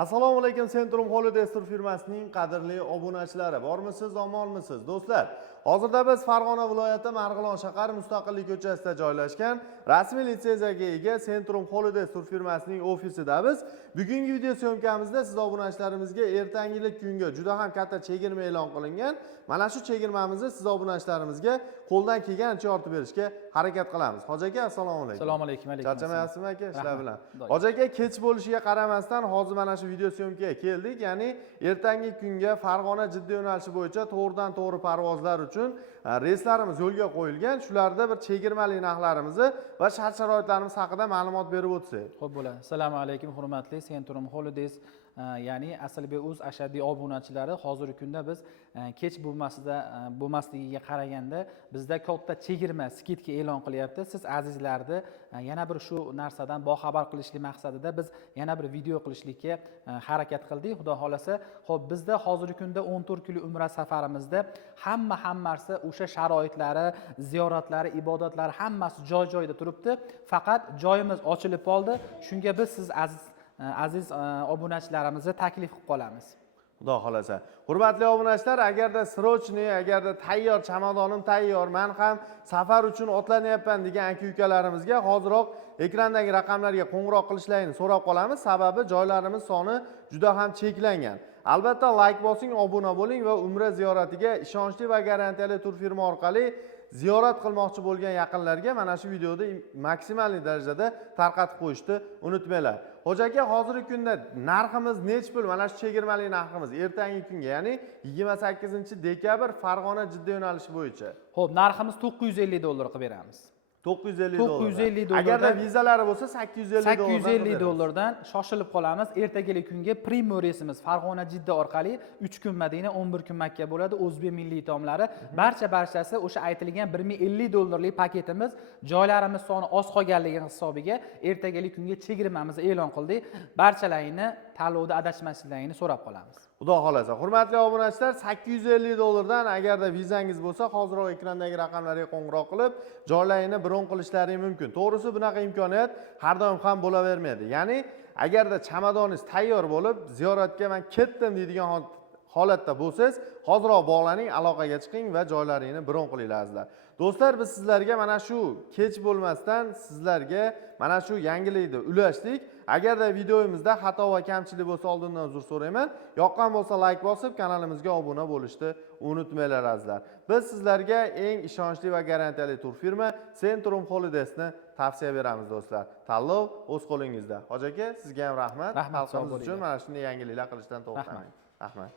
Assalomu alaykum, Centrum Holidays tur firmasining qadrli obunachilari. Bormisiz, omonmisiz? Do'stlar, hozirda biz Farg'ona viloyati Marg'ilon shahar Mustaqillik ko'chasida joylashgan rasmiy litsenziyaga ega Centrum Holidays tur firmasining ofisidamiz. Bugungi video syomkamizda siz obunachilarimizga ertangilik kunga juda ham katta chegirma e'lon qilingan. Mana shu chegirmamizni siz obunachilarimizga qo'ldan kelganicha yoritib berishga harakat qilamiz. Hoji aka, assalomu alaykum. Assalomu alaykum. Charchamayapsizmi aka ishlar bilan? Hoji aka, kech bo'lishiga qaramasdan hozir mana shu video syomkaga keldik. Ya'ni ertangi kunga Farg'ona Jidda yo'nalishi bo'yicha to'g'ridan to'g'ri parvozlar uchun reyslarimiz yo'lga qo'yilgan. Shularda bir chegirmali narxlarimizni va shart-sharoitlarimiz haqida ma'lumot berib o'tsak. Xo'p bo'ladi. Assalomu alaykum hurmatli Centrum Holidays, ya'ni Asalbek.uz ashaddiy obunachilari, hozirgi kunda biz kech bo'lmasligiga qaraganda bizda katta chegirma, skidka e'lon qilyapti. Siz azizlarni yana bir shu narsadan boxabar qilishlik maqsadida biz yana bir video qilishlikka harakat qildik. Xudo xolasa, xo'p, bizda hozirgi kunda 14 kunlik umra safarimizda hammasi o'sha sharoitlari, ziyoratlari, ibodatlari hammasi joy-joyida turibdi. Faqat joyimiz ochilib qoldi. Shunga biz siz aziz obunachilarimizni taklif qilib qolamiz. Xudo xolasa. Hurmatli obunachilar, agarda srochniy, agarda tayyor chamadonim tayyor, men ham safar uchun otlanyapman degan aka-ukalarimizga hoziroq ekrandagi raqamlarga qo'ng'iroq qilishlarini so'rab qolamiz. Sababi joylarimiz soni juda ham cheklangan. Albatta like bosing, obuna bo'ling va umra ziyoratiga ishonchli va garantiyali tur firma orqali ziyorat qilmoqchi bo'lgan yaqinlarga mana shu videoda maksimal darajada tarqatib qo'yishni unutmanglar. Hoji aka, hozirgi kunda narximiz necha pul? Mana shu chegirmali narximiz ertangi kunga, ya'ni 28-dekabr Farg'ona Jidda yo'nalishi bo'yicha. Xo'p, narximiz $950 qilib beramiz. 950 $950. Agarda vizalari bo'lsa $850 shoshilib qolamiz. Ertagalik kunga Primo reysimiz Farg'ona Jidda orqali 3 kun Madina, 11 kun Makka bo'ladi. O'zbek milliy taomlari barchasi o'sha aytilgan $1050 paketimiz, joylarimiz soni oz qolganligi hisobiga ertagalik kunga chegirmamizni e'lon qildik. Barchalaringni tanlovda adashmasliklaringni so'rab qolamiz. Xudo xolasa. Hurmatli obunachilar, $850 agarda vizangiz bo'lsa, hozirroq ekrandagi raqamlarga qo'ng'iroq qilib, joylaringni bron qilishlaring mumkin. To'g'risi, bunaqa imkoniyat har doim ham bo'lavermaydi. Ya'ni agarda chamadoningiz tayyor bo'lib, ziyoratga men ketdim deydigan holatda bo'lsangiz, hoziroq bog'laning, aloqaga chiqing va joylaringni bron qilinglar. Do'stlar, biz sizlarga mana shu kech bo'lmasdan sizlarga mana shu yangilikni ulashdik. Agarda videomizda xato va kamchilik bo'lsa, oldindan uzr so'rayman. Yoqqan bo'lsa like bosib, kanalimizga obuna bo'lishni unutmanglar azizlar. Biz sizlarga eng ishonchli va garantiyali tur firma Centrum Holidays'ni tavsiya beramiz do'stlar. Tanlov o'z qo'lingizda. Hoji aka, sizga ham rahmat. Xalqimiz uchun mana shunday yangiliklar qilishdan to'xtamang. Rahmat.